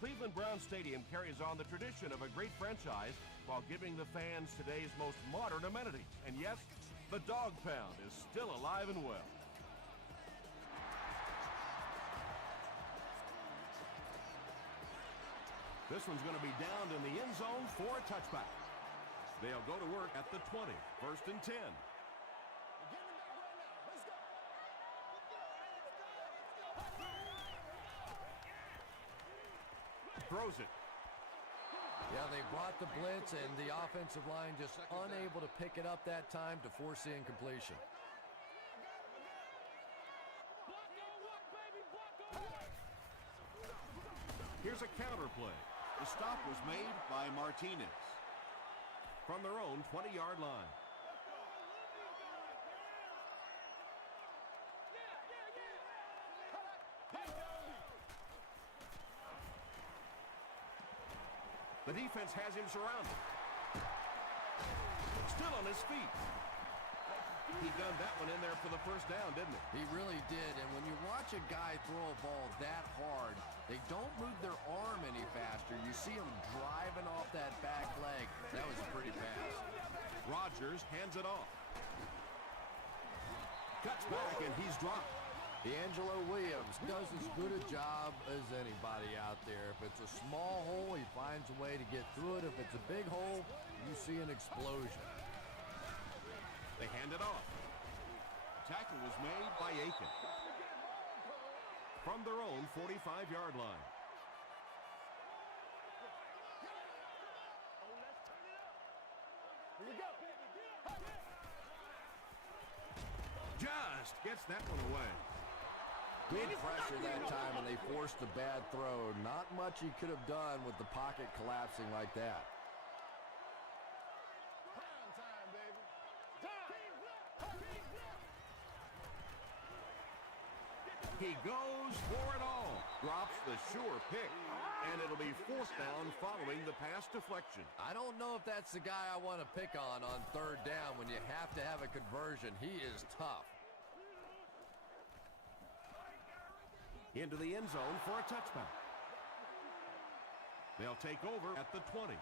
Cleveland Brown Stadium carries on the tradition of a great franchise while giving the fans today's most modern amenities. And yes, the Dog Pound is still alive and well. This one's going to be downed in the end zone for a touchback. They'll go to work at the 20, 1st and 10. Throws it. Yeah, they brought the blitz, and the offensive line just unable to pick it up that time to force the incompletion. Here's a counter play. The stop was made by Martinez from their own 20-yard line. The defense has him surrounded. Still on his feet. He gunned that one in there for the first down, didn't he? He really did, and when you watch a guy throw a ball that hard, they don't move their arm any faster. You see him driving off that back leg. That was pretty fast. Rodgers hands it off. Cuts back, and he's dropped. D'Angelo Williams does as good a job as anybody out there. If it's a small hole, he finds a way to get through it. If it's a big hole, you see an explosion. They hand it off. Tackle was made by Aiken from their own 45-yard line. Here we go. Just gets that one away. Good pressure that time, and they forced the bad throw. Not much he could have done with the pocket collapsing like that. Time, baby. He goes for it all. Drops the sure pick, and it'll be 4th down following the pass deflection. I don't know if that's the guy I want to pick on 3rd down when you have to have a conversion. He is tough. Into the end zone for a touchback. They'll take over at the 20.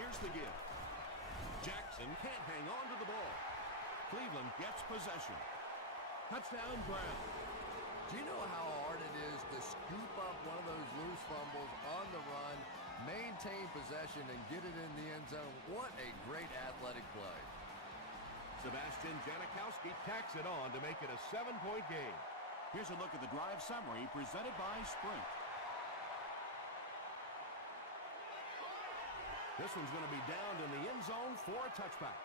Here's the give. Jackson can't hang on to the ball. Cleveland gets possession. Touchdown, Brown. Do you know how hard it is to scoop up one of those loose fumbles on the run, maintain possession, and get it in the end zone? What a great athletic play. Sebastian Janikowski tacks it on to make it a 7-point game. Here's a look at the drive summary presented by Sprint. This one's going to be downed in the end zone for a touchback.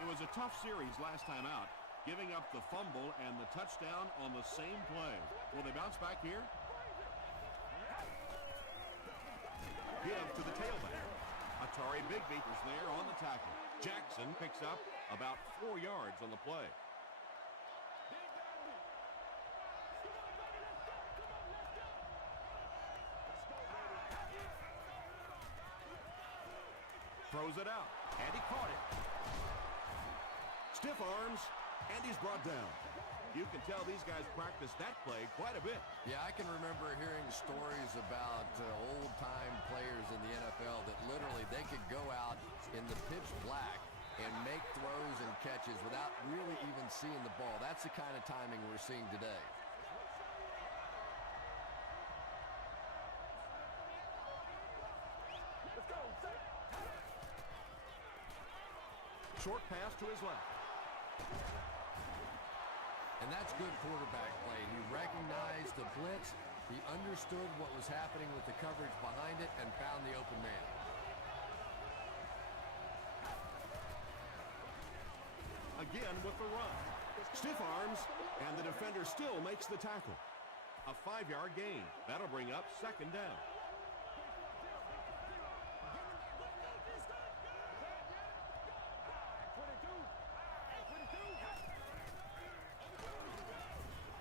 It was a tough series last time out, giving up the fumble and the touchdown on the same play. Will they bounce back here? Give to the tailback. Atari Bigby Was there on the tackle. Jackson picks up about 4 yards on the play. Throws it out, and he caught it. Stiff arms, and he's brought down. You can tell these guys practice that play quite a bit. Yeah, I can remember hearing stories about old-time players in the NFL that literally they could go out in the pitch black and make throws and catches without really even seeing the ball. That's the kind of timing we're seeing today. Short pass to his left. And that's good quarterback play. He recognized the blitz, he understood what was happening with the coverage behind it, and found the open man. Again with the run. Stiff arms, and the defender still makes the tackle. A 5-yard gain. That'll bring up 2nd down.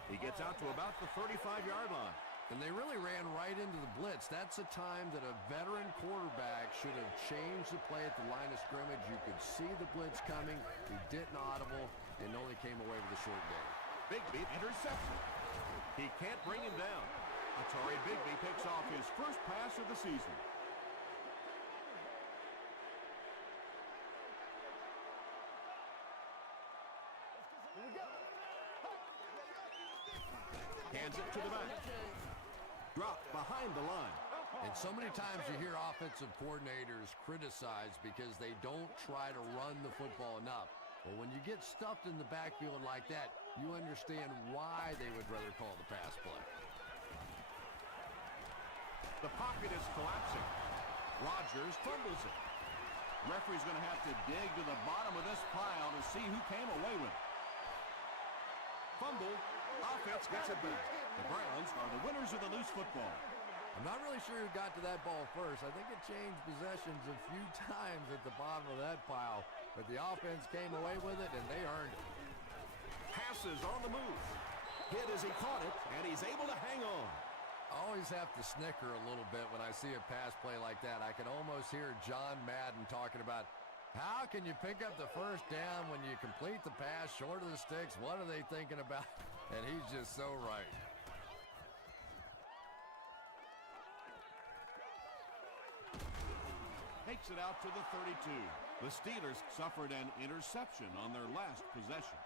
He gets out to about the 35-yard line. And they really ran right into the blitz. That's a time that a veteran quarterback should have changed the play at the line of scrimmage. You could see the blitz coming. He didn't audible. and only came away with a short gain. Bigbie interception. He can't bring him down. Atari Bigbie picks off his first pass of the season. Hands it to the back. Dropped behind the line. And so many times you hear offensive coordinators criticized because they don't try to run the football enough. Well, when you get stuffed in the backfield like that, you understand why they would rather call the pass play. The pocket is collapsing. Rodgers fumbles it. Referee's going to have to dig to the bottom of this pile to see who came away with it. Fumble. Offense gets it back. The Browns are the winners of the loose football. I'm not really sure who got to that ball first. I think it changed possessions a few times at the bottom of that pile, but the offense came away with it, and they earned it. Passes on the move. Hit as he caught it, and he's able to hang on. I always have to snicker a little bit when I see a pass play like that. I can almost hear John Madden talking about, how can you pick up the first down when you complete the pass short of the sticks? What are they thinking about? And he's just so right. Takes it out to the 32. The Steelers suffered an interception on their last possession.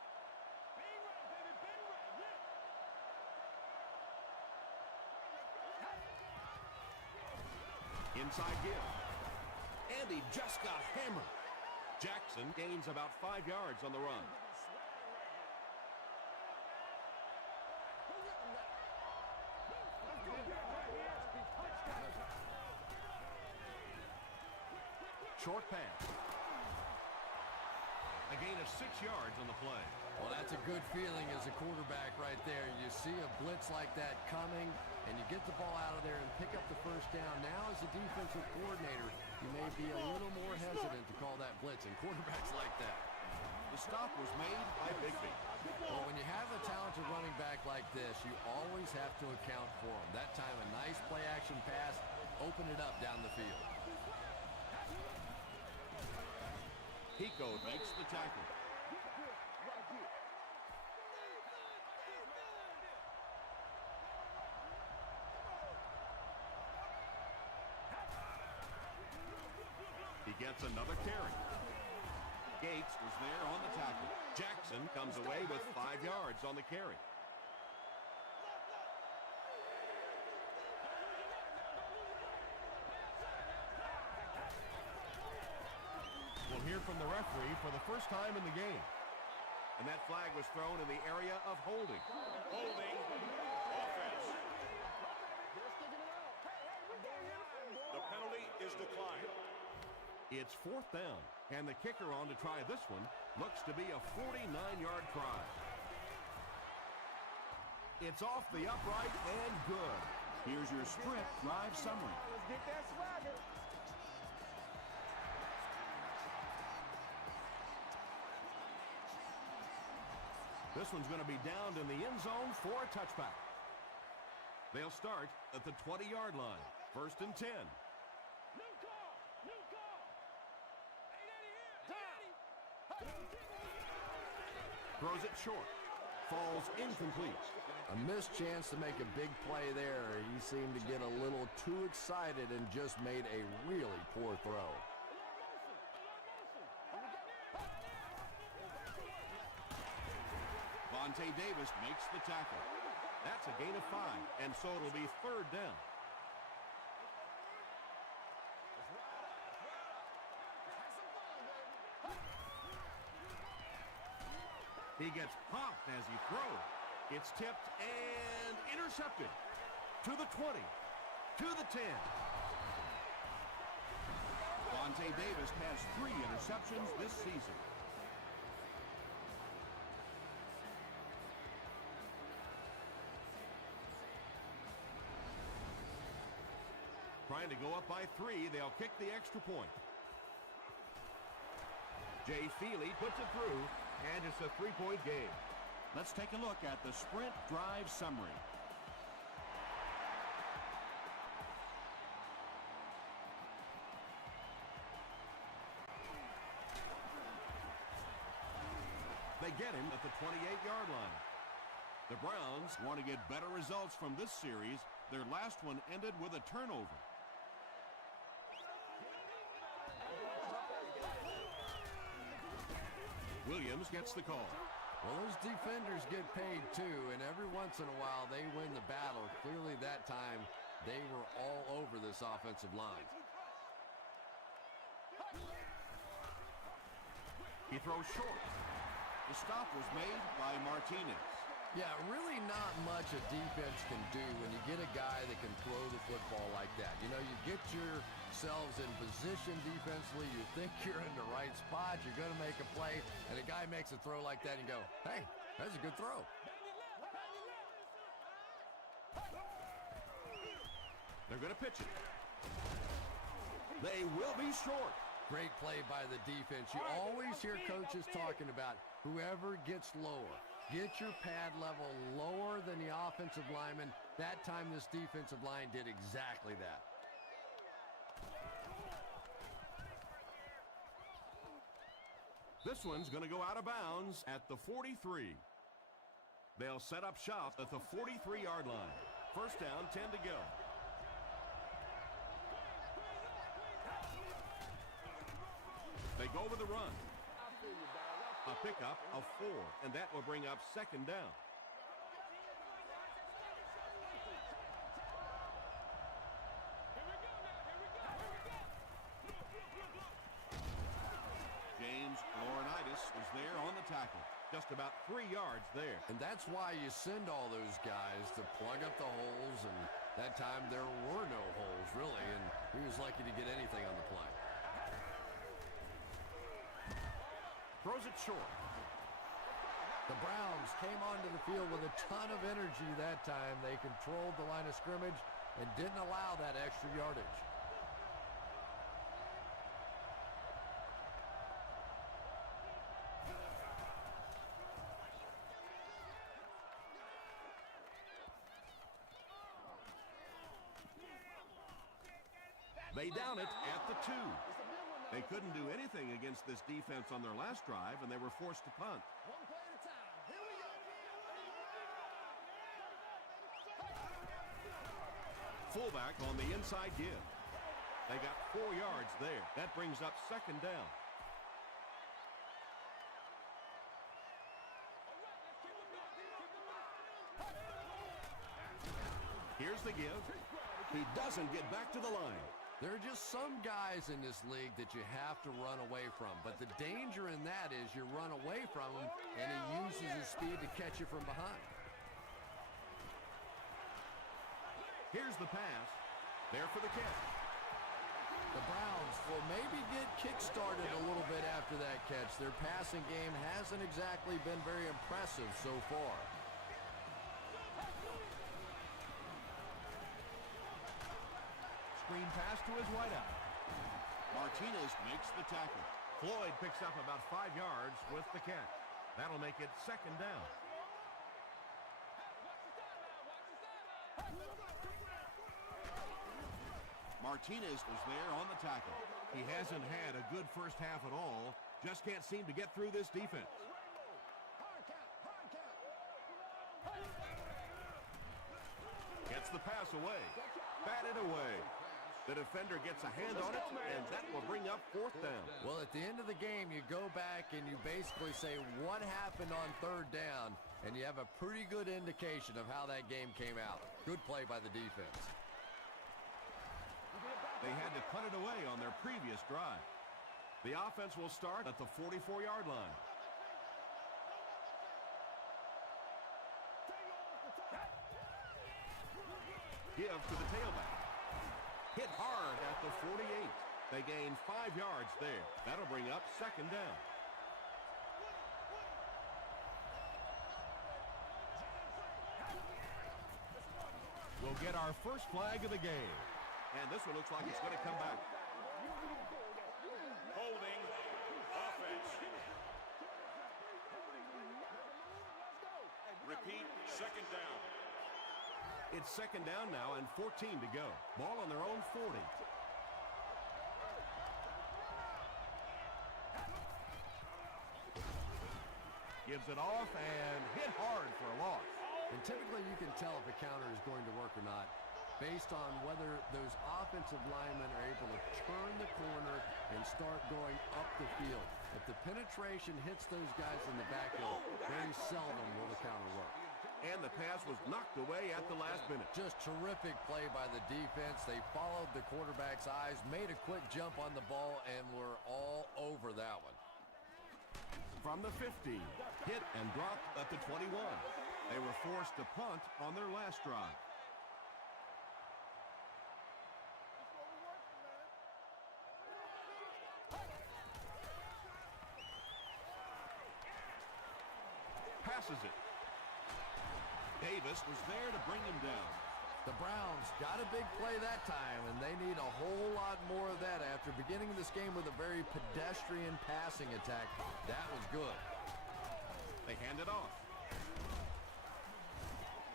Inside give. And he just got hammered. Jackson gains about 5 yards on the run. Short pass. A gain of 6 yards on the play. Well, that's a good feeling as a quarterback right there. You see a blitz like that coming, and you get the ball out of there and pick up the first down. Now, as a defensive coordinator, you may be a little more hesitant to call that blitz, and quarterbacks like that. The stop was made by Bigbie. Well, when you have a talented running back like this, you always have to account for him. That time, a nice play-action pass, open it up down the field. Pico makes the tackle. He gets another carry. Gates was there on the tackle. Jackson comes away with 5 yards on the carry. We'll hear from the referee for the first time in the game. And that flag was thrown in the area of holding. Holding. Offense. The penalty is declined. It's 4th down, and the kicker on to try this one looks to be a 49-yard try. It's off the upright and good. Here's your sprint drive summary. Let's get that swagger. This one's going to be down in the end zone for a touchback. They'll start at the 20-yard line. 1st and 10. Throws it short. Falls incomplete. A missed chance to make a big play there. He seemed to get a little too excited and just made a really poor throw. Vontae Davis makes the tackle. That's a gain of 5, and so it'll be 3rd down. He gets popped as he throws. It's tipped and intercepted. To the 20. To the 10. Vontae Davis has 3 interceptions this season. Trying to go up by 3. They'll kick the extra point. Jay Feely puts it through, and it's a 3-point game. Let's take a look at the sprint drive summary. They they get him at the 28-yard line. The Browns want to get better results from this series. Their last one ended with a turnover. Williams gets the call. Well, those defenders get paid too, and every once in a while they win the battle. Clearly that time they were all over this offensive line. He throws short. The stop was made by Martinez. Yeah, really not much a defense can do when you get a guy that can throw the football like that. You know, you get yourselves in position defensively, you think you're in the right spot, you're going to make a play, and a guy makes a throw like that and you go, hey, that's a good throw. They're going to pitch it. They will be short. Great play by the defense. You always hear coaches talking about whoever gets lower. Get your pad level lower than the offensive lineman. That time this defensive line did exactly that. This one's going to go out of bounds at the 43. They'll set up shop at the 43-yard line. First down, 10 to go. They go with the run. A pickup of 4, and that will bring up second down. James Laurinaitis was there on the tackle. Just about 3 yards there. And that's why you send all those guys to plug up the holes, and that time there were no holes, really, and he was lucky to get anything on the play. Throws it short. The Browns came onto the field with a ton of energy that time. They controlled the line of scrimmage and didn't allow that extra yardage. They down it at the 2. They couldn't do anything against this defense on their last drive, and they were forced to punt. One play at a time. Here we go. Fullback on the inside give. They got 4 yards there. That brings up second down. Here's the give. He doesn't get back to the line. There are just some guys in this league that you have to run away from. But the danger in that is you run away from him, and he uses his speed to catch you from behind. Here's the pass. There for the catch. The Browns will maybe get kick-started a little bit after that catch. Their passing game hasn't exactly been very impressive so far. Screen pass to his wideout. Martinez makes the tackle. Floyd picks up about 5 yards with the catch. That'll make it second down. Martinez is there on the tackle. He hasn't had a good first half at all. Just can't seem to get through this defense. Gets the pass away. Batted away. The defender gets a hand on it, and that will bring up fourth down. Well, at the end of the game, you go back and you basically say what happened on third down, and you have a pretty good indication of how that game came out. Good play by the defense. They had to punt it away on their previous drive. The offense will start at the 44-yard line. Give to the tailback. Hit hard at the 48. They gain 5 yards there. That'll bring up second down. We'll get our first flag of the game. And this one looks like it's going to come back. Holding offense. Repeat, second down. It's second down now and 14 to go. Ball on their own 40. Gives it off and hit hard for a loss. And typically you can tell if a counter is going to work or not based on whether those offensive linemen are able to turn the corner and start going up the field. If the penetration hits those guys in the backfield, very seldom will the counter work. And the pass was knocked away at the last minute. Just terrific play by the defense. They followed the quarterback's eyes, made a quick jump on the ball, and were all over that one. From the 50, hit and dropped at the 21. They were forced to punt on their last drive. Passes it. Davis was there to bring him down. The Browns got a big play that time, and they need a whole lot more of that after beginning this game with a very pedestrian passing attack. That was good. They hand it off.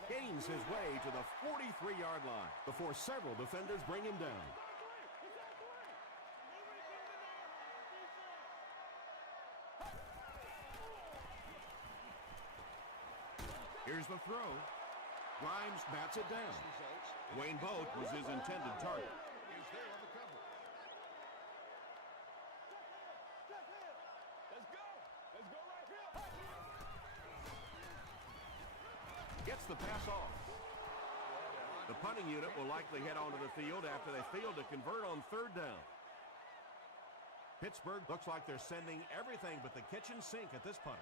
Gains his way to the 43-yard line before several defenders bring him down. Here's the throw. Grimes bats it down. Wayne Boat was his intended target. Gets the pass off. The punting unit will likely head onto the field after they fail to convert on third down. Pittsburgh looks like they're sending everything but the kitchen sink at this punter.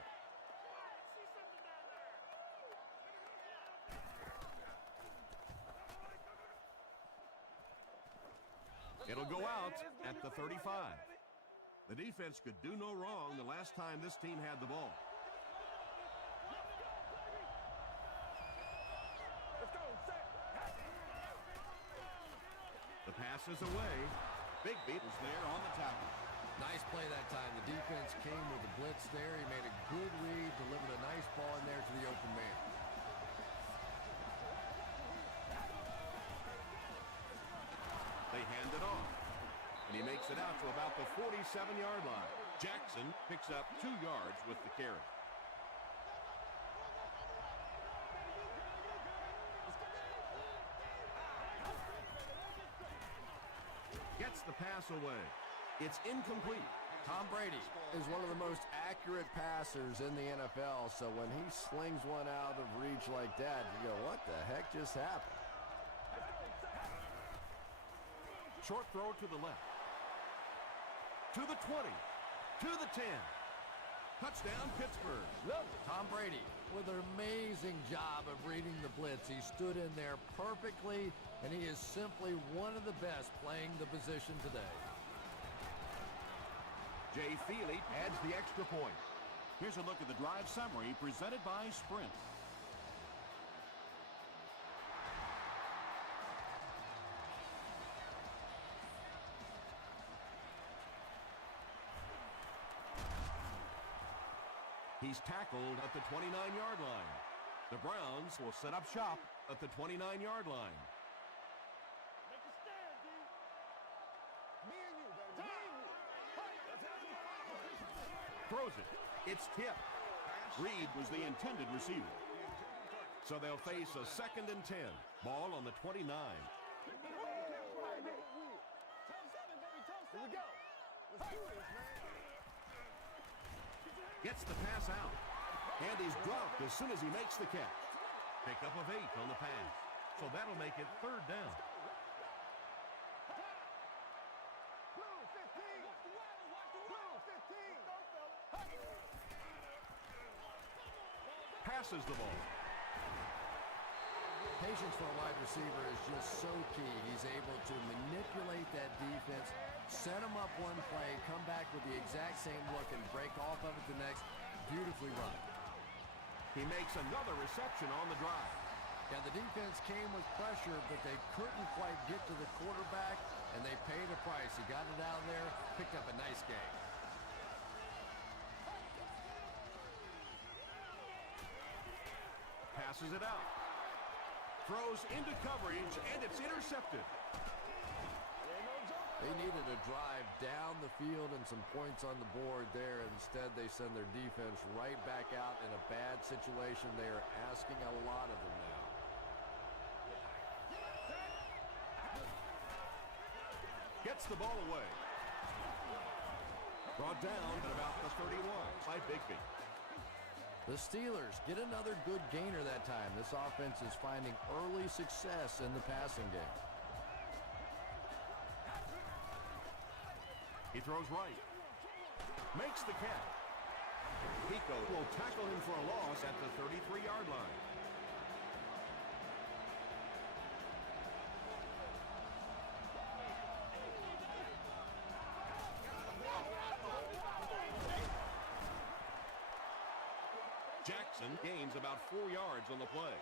It'll go out at the 35. The defense could do no wrong the last time this team had the ball. The pass is away. Bigby was there on the tackle. Nice play that time. The defense came with the blitz there. He made a good read, delivered a nice ball in there to the open man. They hand it off, and he makes it out to about the 47-yard line. Jackson picks up 2 yards with the carry. Gets the pass away. It's incomplete. Tom Brady is one of the most accurate passers in the NFL, so when he slings one out of reach like that, you go, what the heck just happened? Short throw to the left. To the 20. To the 10. Touchdown, Pittsburgh. Tom Brady with an amazing job of reading the blitz. He stood in there perfectly, and he is simply one of the best playing the position today. Jay Feely adds the extra point. Here's a look at the drive summary presented by Sprint. He's tackled at the 29-yard line. The Browns will set up shop at the 29-yard line. Make a stand, D. Me and you, baby. Throws it. It's tipped. Reed was the intended receiver. So they'll face a 2nd and 10. Ball on the 29. Here we go. Let's do this, man. Gets the pass out. And he's dropped as soon as he makes the catch. Pickup of 8 on the pass. So that'll make it 3rd down. Blue 15. Blue 15. Passes the ball. Patience for a wide receiver is just so key. He's able to manipulate that defense, set him up one play, come back with the exact same look, and break off of it the next. Beautifully run. He makes another reception on the drive. Yeah, the defense came with pressure, but they couldn't quite get to the quarterback, and they paid a price. He got it out there, picked up a nice game. Passes it out. Throws into coverage, and it's intercepted. They needed a drive down the field and some points on the board there. Instead, they send their defense right back out in a bad situation. They are asking a lot of them now. Gets the ball away. Brought down at about the 31 by Bigby. The Steelers get another good gainer that time. This offense is finding early success in the passing game. He throws right. Makes the catch. Pico will tackle him for a loss at the 33-yard line. Jackson gains about 4 yards on the play.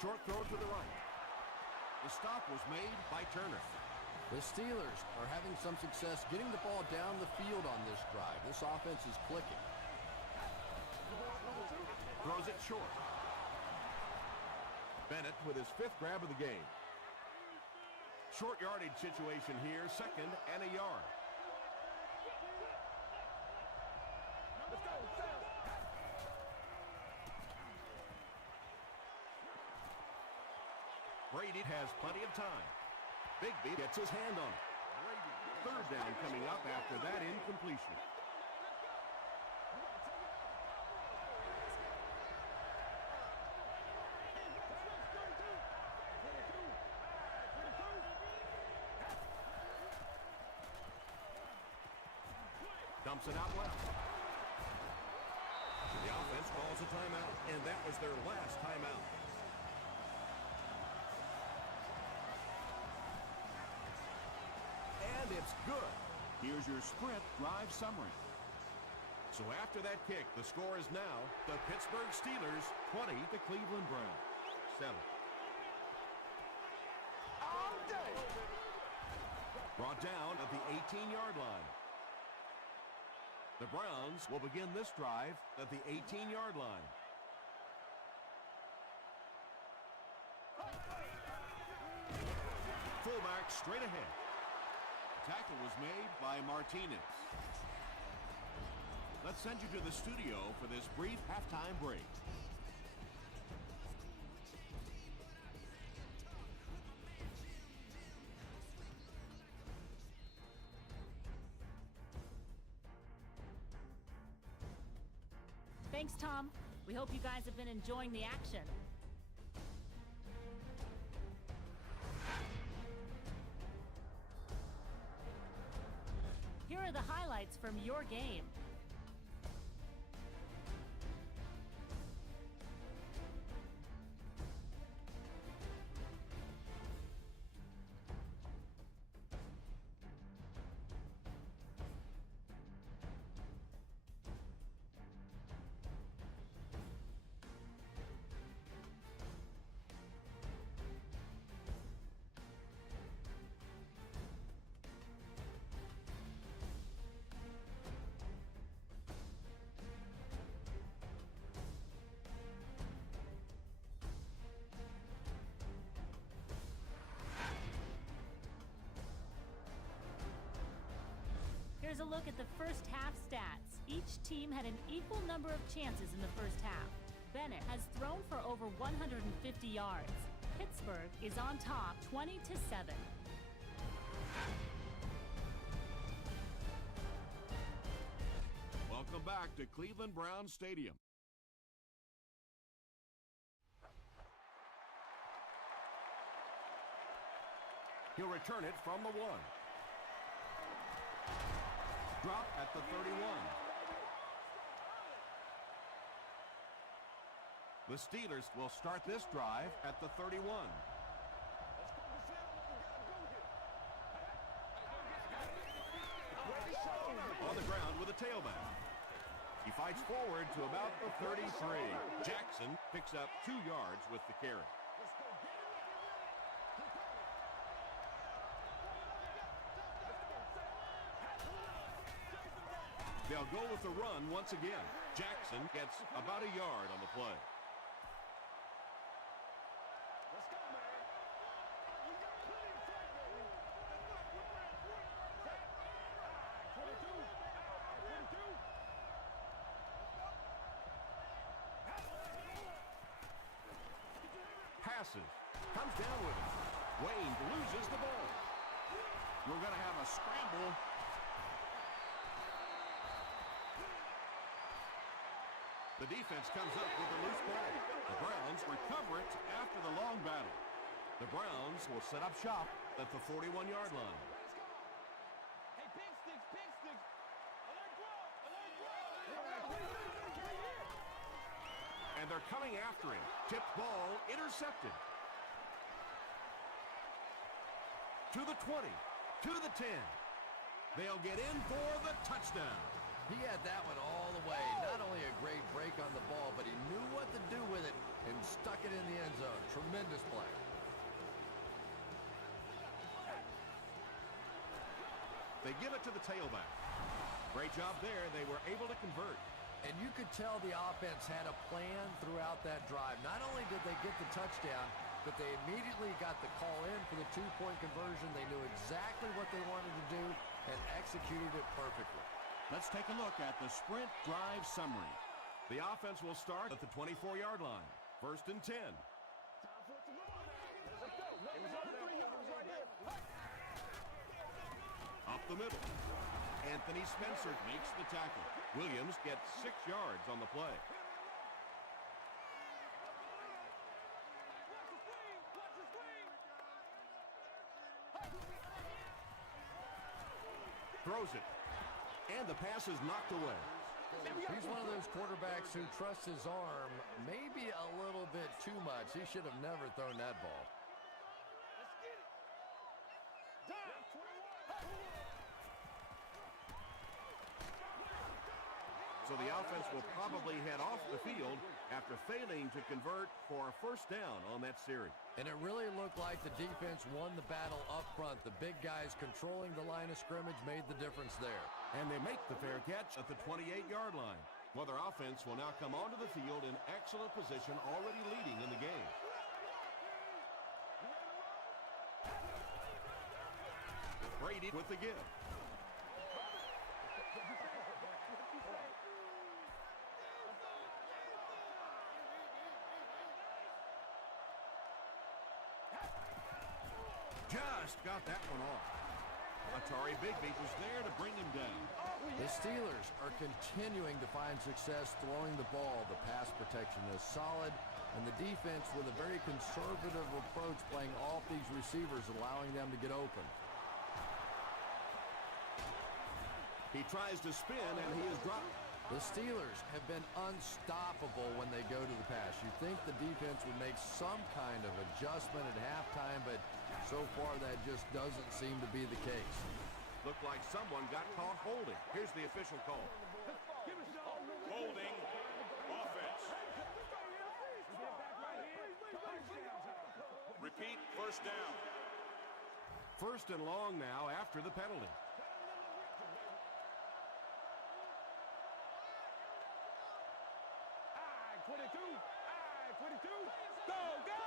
Short throw to the right. The stop was made by Turner. The Steelers are having some success getting the ball down the field on this drive. This offense is clicking. Throws it short. Bennett with his 5th grab of the game. Short yardage situation here, 2nd and a yard. Brady has plenty of time. Bigby gets his hand on it. Brady, 3rd down coming up after that incompletion. Dumps it out left. The offense calls a timeout, and that was their last timeout. And it's good. Here's your sprint drive summary. So after that kick, the score is now the Pittsburgh Steelers 20 to Cleveland Browns 7. All day. Brought down at the 18-yard line. The Browns will begin this drive at the 18-yard line. Fullback straight ahead. The tackle was made by Martinez. Let's send you to the studio for this brief halftime break. Thanks, Tom. We hope you guys have been enjoying the action. Here are the highlights from your game. Here's a look at the first half stats. Each team had an equal number of chances in the first half. Bennett has thrown for over 150 yards. Pittsburgh is on top 20-7. Welcome back to Cleveland Browns Stadium. He'll return it from the 1. Drop at the 31. The Steelers will start this drive at the 31. On the ground with a tailback. He fights forward to about the 33. Jackson picks up 2 yards with the carry. They'll go with the run once again. Jackson gets about a yard on the play. Let's go, man. We got plenty of time, baby. Let's go. 22. 22. Passes. Comes down with it. Wayne loses the ball. We're going to have a scramble. The defense comes up with a loose ball. The Browns recover it after the long battle. The Browns will set up shop at the 41-yard line. Hey, big sticks, big sticks. Alert grow, alert grow. And they're coming after him. Tipped ball intercepted. To the 20, to the 10. They'll get in for the touchdown. He had that one all the way. Not only a great break on the ball, but he knew what to do with it and stuck it in the end zone. Tremendous play. They give it to the tailback. Great job there. They were able to convert. And you could tell the offense had a plan throughout that drive. Not only did they get the touchdown, but they immediately got the call in for the two-point conversion. They knew exactly what they wanted to do and executed it perfectly. Let's take a look at the sprint drive summary. The offense will start at the 24-yard line. 1st and 10. Time for it to move on now. Let's go. It was over 3 yards right here. Up the middle. Anthony Spencer makes the tackle. Williams gets 6 yards on the play. Watch the screen. Watch the screen. Throws it. And the pass is knocked away. He's one of those quarterbacks who trusts his arm maybe a little bit too much. He should have never thrown that ball. Let's get it. Down. 21. So the offense will probably head off the field after failing to convert for a first down on that series. And it really looked like the defense won the battle up front. The big guys controlling the line of scrimmage made the difference there. And they make the fair catch at the 28-yard line. Well, their offense will now come onto the field in excellent position, already leading in the game. Brady with the give. Just got that one off. Atari Bigby was there to bring him down. The Steelers are continuing to find success throwing the ball. The pass protection is solid, and the defense with a very conservative approach playing off these receivers, allowing them to get open. He tries to spin, and he is dropped. The Steelers have been unstoppable when they go to the pass. You think the defense would make some kind of adjustment at halftime, but so far that just doesn't seem to be the case. Looked like someone got caught holding. Here's the official call. Holding. Offense. Repeat, first down. 1st and long now after the penalty. Go, go!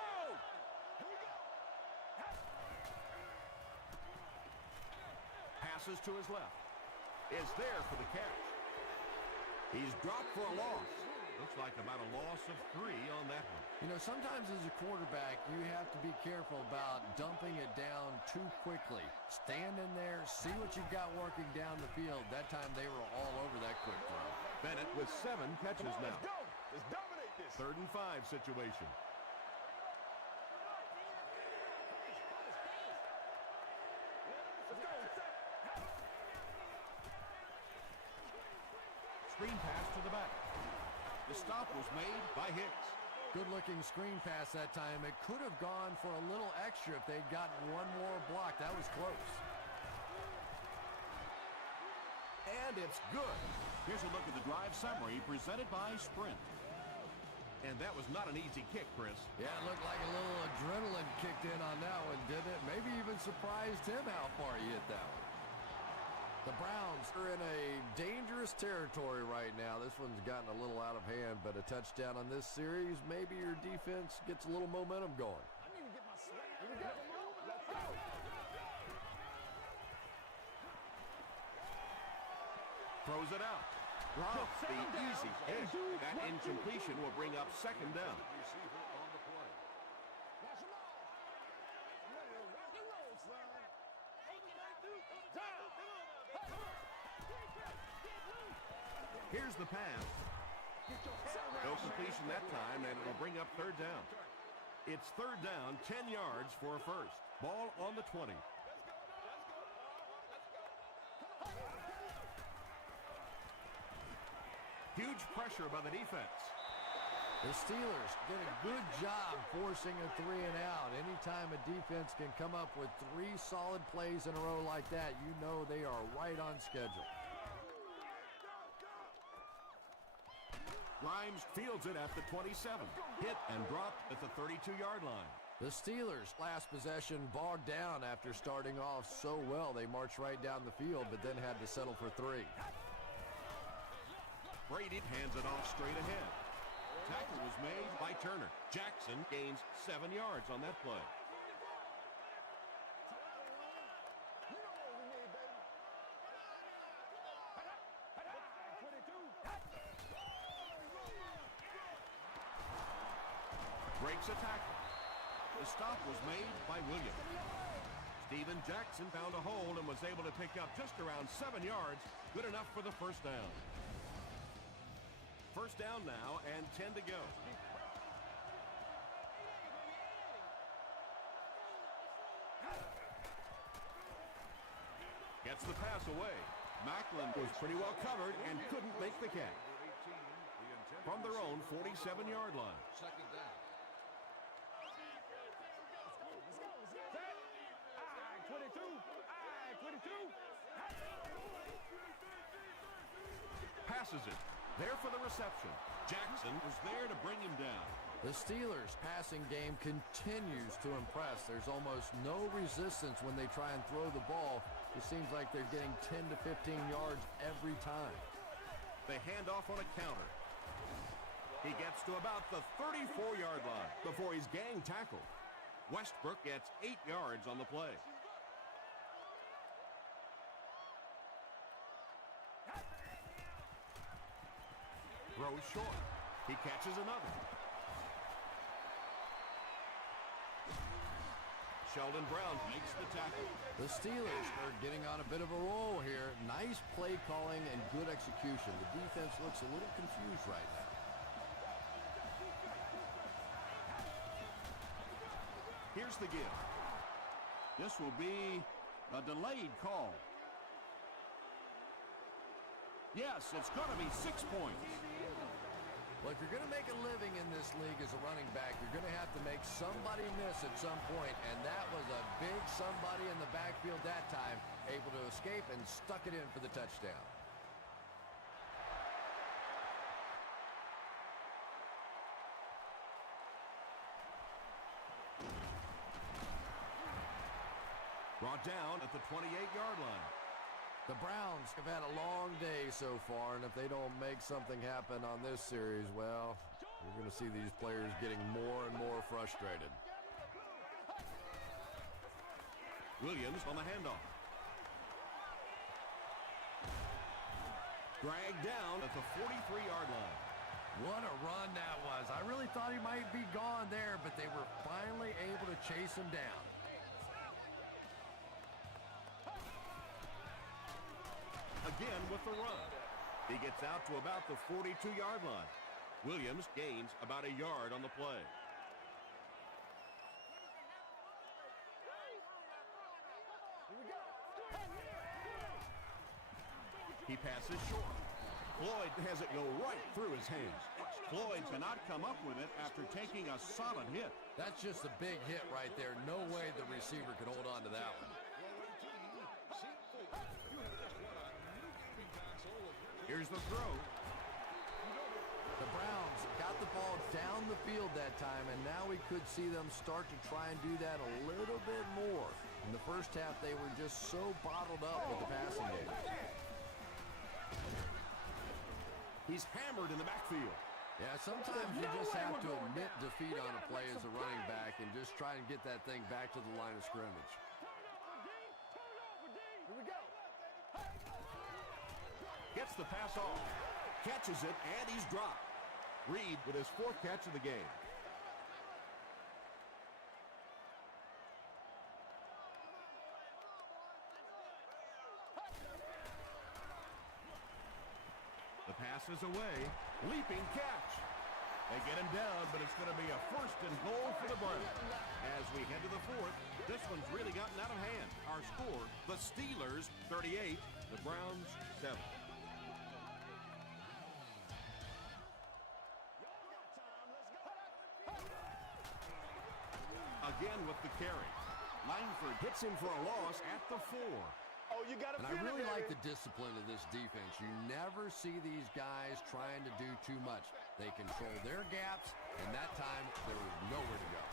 Passes to his left. Is there for the catch. He's dropped for a loss. Looks like about a loss of 3 on that one. You know, sometimes as a quarterback, you have to be careful about dumping it down too quickly. Stand in there, see what you've got working down the field. That time they were all over that quick throw. Bennett with 7 catches now. Let's go. Let's dominate this. 3rd and 5 situation. Screen pass to the back. The stop was made by Hicks. Good-looking screen pass that time. It could have gone for a little extra if they'd gotten one more block. That was close. And it's good. Here's a look at the drive summary presented by Sprint. And that was not an easy kick, Chris. Yeah, it looked like a little adrenaline kicked in on that one, didn't it? Maybe even surprised him how far he hit that one. The Browns are in a dangerous territory right now. This one's gotten a little out of hand, but a touchdown on this series, maybe your defense gets a little momentum going. I need to get my swag. Here we go. Let's go. Throws it out. Drops the easy hit. That incompletion will bring up second down. Receiver on the play. Watch them all. Ready to rock and roll, son. Down. Here's the pass. No completion that time, and it'll bring up third down. It's third down, 10 yards for a first. Ball on the 20. Huge pressure by the defense. The Steelers did a good job forcing a 3 and out. Anytime a defense can come up with 3 solid plays in a row like that, you know they are right on schedule. Grimes fields it at the 27. Hit and dropped at the 32-yard line. The Steelers' last possession bogged down after starting off so well. They marched right down the field, but then had to settle for 3. Brady hands it off straight ahead. Tackle was made by Turner. Jackson gains 7 yards on that play. Breaks a tackle. The stop was made by Williams. Steven Jackson found a hole and was able to pick up just around 7 yards. Good enough for the first down. First down now and 10 to go. Gets the pass away. Macklin was pretty well covered and couldn't make the catch. From their own 47-yard line. Second down. Passes it. There for the reception. Jackson was there to bring him down. The Steelers' passing game continues to impress. There's almost no resistance when they try and throw the ball. It seems like they're getting 10 to 15 yards every time. They hand off on a counter. He gets to about the 34-yard line before he's gang tackled. Westbrook gets 8 yards on the play. Throws short. He catches another. Sheldon Brown makes the tackle. The Steelers are getting on a bit of a roll here. Nice play calling and good execution. The defense looks a little confused right now. Here's the give. This will be a delayed call. Yes, it's going to be 6 points. Well, if you're going to make a living in this league as a running back, you're going to have to make somebody miss at some point, and that was a big somebody in the backfield that time, able to escape and stuck it in for the touchdown. Brought down at the 28-yard line. The Browns have had a long day so far, and if they don't make something happen on this series, well, you're going to see these players getting more and more frustrated. Williams on the handoff. Dragged down at the 43-yard line. What a run that was. I really thought he might be gone there, but they were finally able to chase him down. Again with the run. He gets out to about the 42-yard line. Williams gains about a yard on the play. He passes short. Floyd has it go right through his hands. Floyd cannot come up with it after taking a solid hit. That's just a big hit right there. No way the receiver could hold on to that one. Here's the throw. The Browns got the ball down the field that time, and now we could see them start to try and do that a little bit more. In the first half, they were just so bottled up with the passing game. He's hammered in the backfield. Yeah, sometimes you just have to admit defeat on a play as a running back and just try and get that thing back to the line of scrimmage. Here we go. Gets the pass off. Catches it, and he's dropped. Reed with his 4th catch of the game. The pass is away. Leaping catch. They get him down, but it's going to be a 1st and goal for the Browns. As we head to the 4th, this one's really gotten out of hand. Our score, the Steelers 38, the Browns 7. Again with the carry. Langford hits him for a loss at the 4. Oh, you got to And I really like the discipline of this defense. You never see these guys trying to do too much. They control their gaps, and that time there was nowhere to go.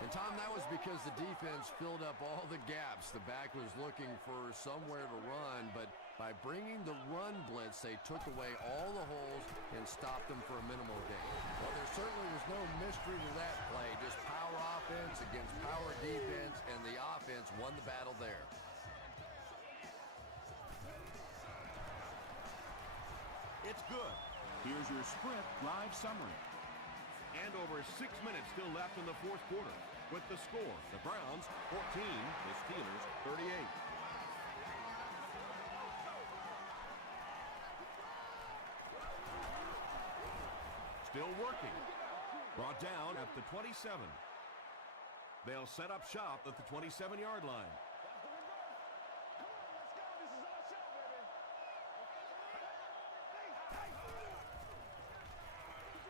And, Tom, that was because the defense filled up all the gaps. The back was looking for somewhere to run, but by bringing the run blitz, they took away all the holes and stopped them for a minimal gain. Well, there certainly was no mystery to that play. Just power offense against power defense, and the offense won the battle there. It's good. Here's your sprint live summary. And over 6 minutes still left in the 4th quarter. With the score, the Browns 14, the Steelers 38. Still working. Brought down at the 27. They'll set up shop at the 27-yard line.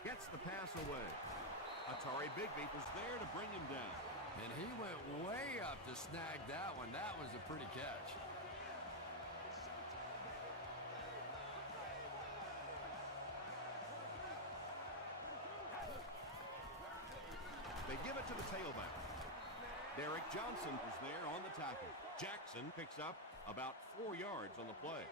Gets the pass away. Atari Bigby was there to bring him down. And he went way up to snag that one. That was a pretty catch. They give it to the tailback. Derek Johnson was there on the tackle. Jackson picks up about 4 yards on the play.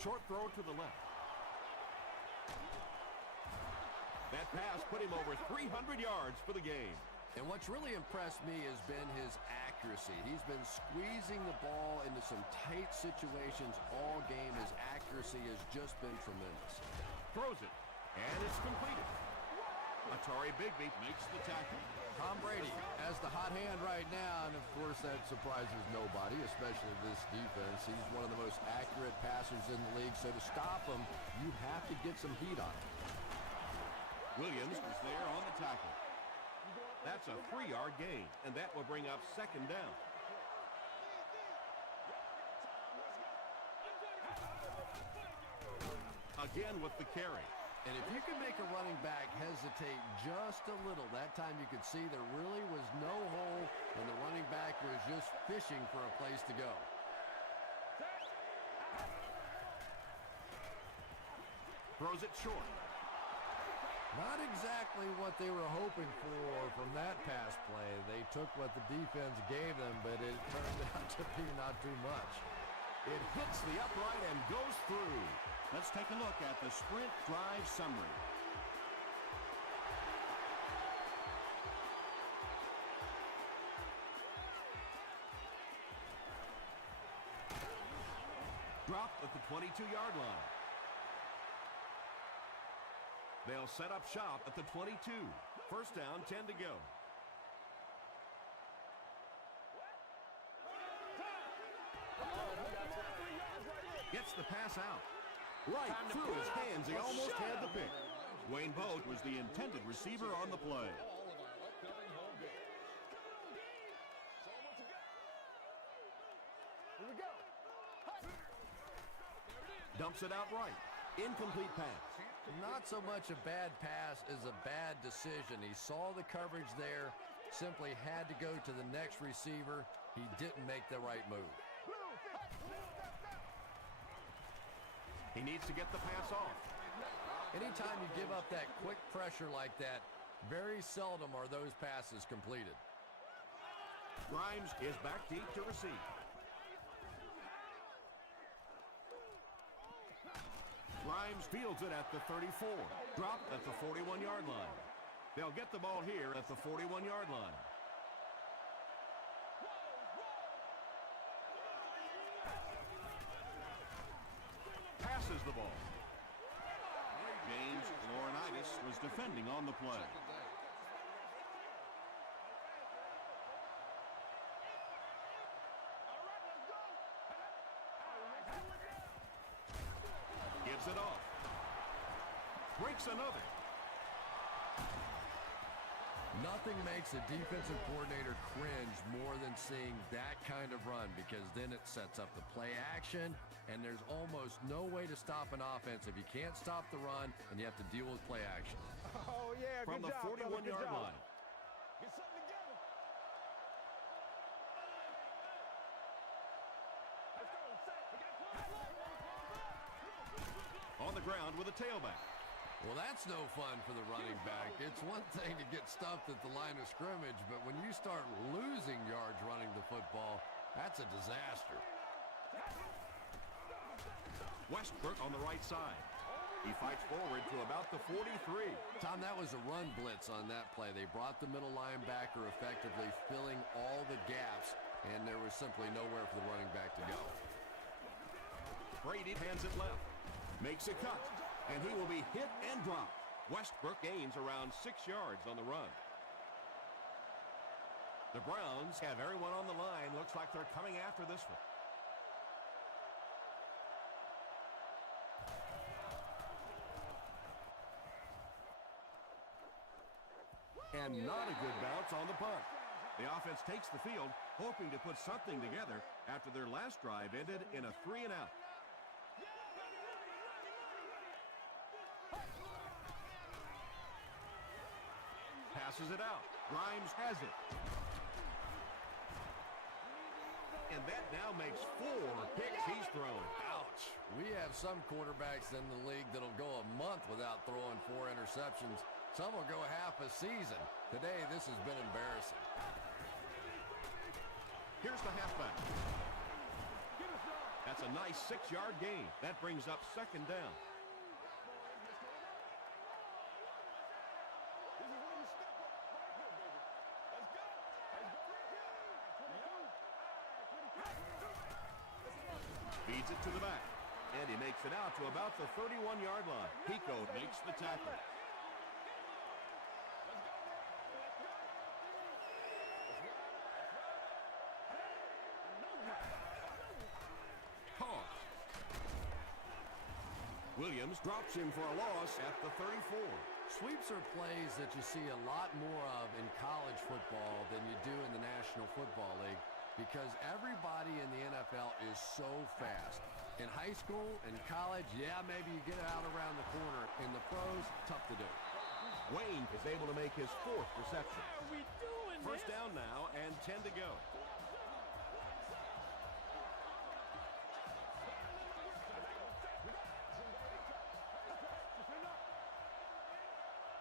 Short throw to the left. That pass put him over 300 yards for the game. And what's really impressed me has been his accuracy. He's been squeezing the ball into some tight situations all game. His accuracy has just been tremendous. Throws it, and it's completed. Atari Bigby makes the tackle. Tom Brady has the hot hand right now, and of course that surprises nobody, especially this defense. He's one of the most accurate passers in the league, so to stop him, you have to get some heat on him. Williams was there on the tackle. That's a 3-yard gain, and that will bring up 2nd down. Again with the carry. And if you can make a running back hesitate just a little, that time you could see there really was no hole, and the running back was just fishing for a place to go. Throws it short. Not exactly what they were hoping for from that pass play. They took what the defense gave them, but it turned out to be not too much. It hits the upright and goes through. Let's take a look at the sprint drive summary. Dropped at the 22-yard line. They'll set up shop at the 22. 1st down, 10 to go. Gets the pass out. Right through his hands. He almost had the pick. Wayne Boat was the intended receiver on the play. Here we go. Dumps it out right. Incomplete pass. Not so much a bad pass as a bad decision. He saw the coverage there, simply had to go to the next receiver. He didn't make the right move. He needs to get the pass off. Anytime you give up that quick pressure like that, very seldom are those passes completed. Grimes is back deep to receive. Grimes fields it at the 34. Dropped at the 41-yard line. They'll get the ball here at the 41-yard line. Passes the ball. James Laurinaitis was defending on the play. Gives it off. Breaks another. Nothing makes a defensive coordinator cringe more than seeing that kind of run, because then it sets up the play action, and there's almost no way to stop an offense if you can't stop the run and you have to deal with play action. Oh, yeah, From the 41-yard line. Get something together. Let's go. Set. We got On the ground with a tailback. Well, that's no fun for the running back. It's one thing to get stuffed at the line of scrimmage, but when you start losing yards running the football, that's a disaster. Westbrook on the right side. He fights forward to about the 43. Tom, that was a run blitz on that play. They brought the middle linebacker effectively filling all the gaps, and there was simply nowhere for the running back to go. Brady hands it left. Makes a cut. And he will be hit and dropped. Westbrook gains around 6 yards on the run. The Browns have everyone on the line. Looks like they're coming after this one. And not a good bounce on the punt. The offense takes the field, hoping to put something together after their last drive ended in a 3-and-out. Passes it out. Grimes has it. And that now makes 4 picks he's thrown. Ouch. We have some quarterbacks in the league that'll go a month without throwing 4 interceptions. Some will go half a season. Today, this has been embarrassing. Here's the halfback. That's a nice 6-yard gain. That brings up 2nd down. Feeds it to the back. And he makes it out to about the 31-yard line. Pico makes the tackle. Toss. Williams drops him for a loss at the 34. Sweeps are plays that you see a lot more of in college football than you do in the National Football League, because everybody in the NFL is so fast. In high school and college, yeah, maybe you get it out around the corner. In the pros, tough to do. Wayne is able to make his 4th reception. How are we doing, First down now and 10 to go.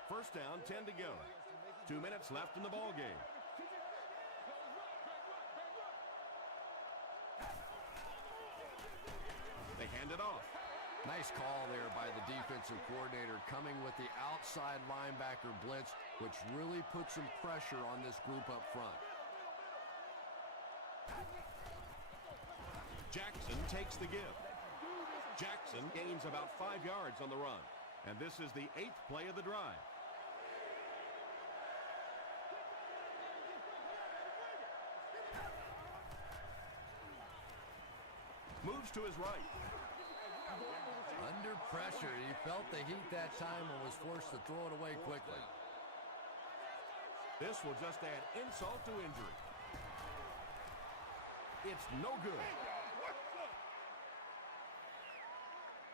First down, 10 to go. 2 minutes left in the ball game. They hand it off. Nice call there by the defensive coordinator, coming with the outside linebacker blitz, which really puts some pressure on this group up front. Jackson takes the give. Jackson gains about 5 yards on the run. And this is the 8th play of the drive. Moves to his right. Under pressure, he felt the heat that time and was forced to throw it away quickly. This will just add insult to injury. It's no good.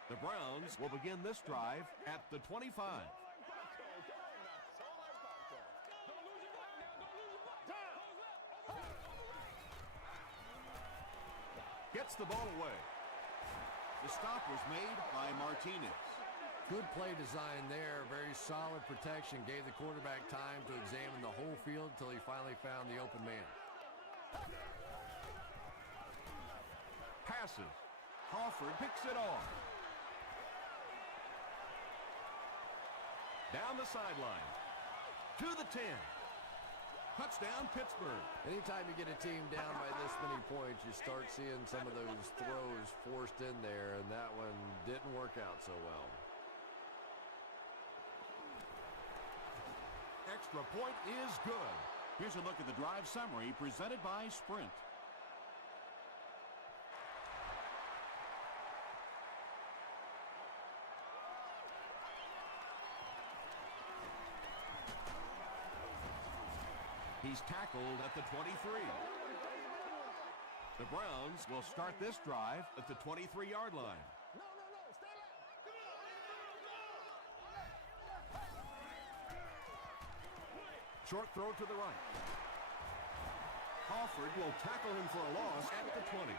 The Browns will begin this drive at the 25. Gets the ball away. The stop was made by Martinez. Good play design there. Very solid protection. Gave the quarterback time to examine the whole field until he finally found the open man. Passes. Crawford picks it off. Down the sideline. To the 10. Touchdown, Pittsburgh. Anytime you get a team down by this many points, you start seeing some of those throws forced in there, and that one didn't work out so well. Extra point is good. Here's a look at the drive summary presented by Sprint. He's tackled at the 23. The Browns will start this drive at the 23-yard line. Short throw to the right. Crawford will tackle him for a loss at the 20.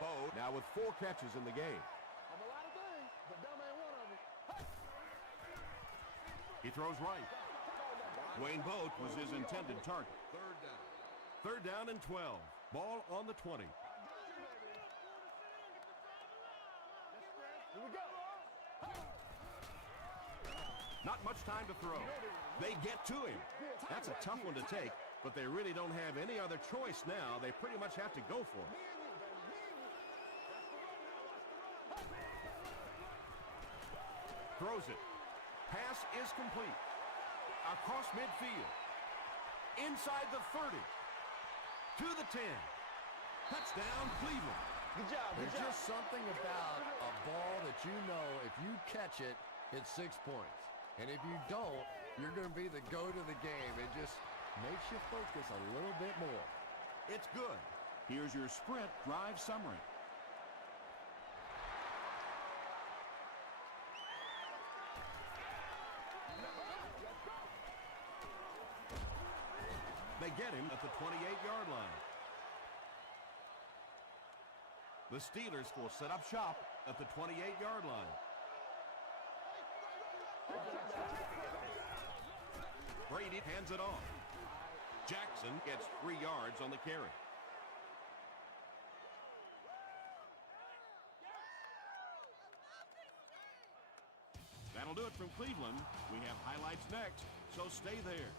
Bo now with 4 catches in the game. He throws right. Wayne Boat was his intended target. Third down and 12. Ball on the 20. Not much time to throw. They get to him. That's a tough one to take, but they really don't have any other choice now. They pretty much have to go for it. Throws it. Pass is complete. Across midfield. Inside the 30. To the 10. Touchdown, Cleveland. Good job. There's just something about a ball that you know if you catch it, it's 6 points. And if you don't, you're going to be the goat of the game. It just makes you focus a little bit more. It's good. Here's your Sprint drive summary. They get him at the 28-yard line. The Steelers will set up shop at the 28-yard line. Brady hands it off. Jackson gets 3 yards on the carry. That'll do it from Cleveland. We have highlights next, so stay there.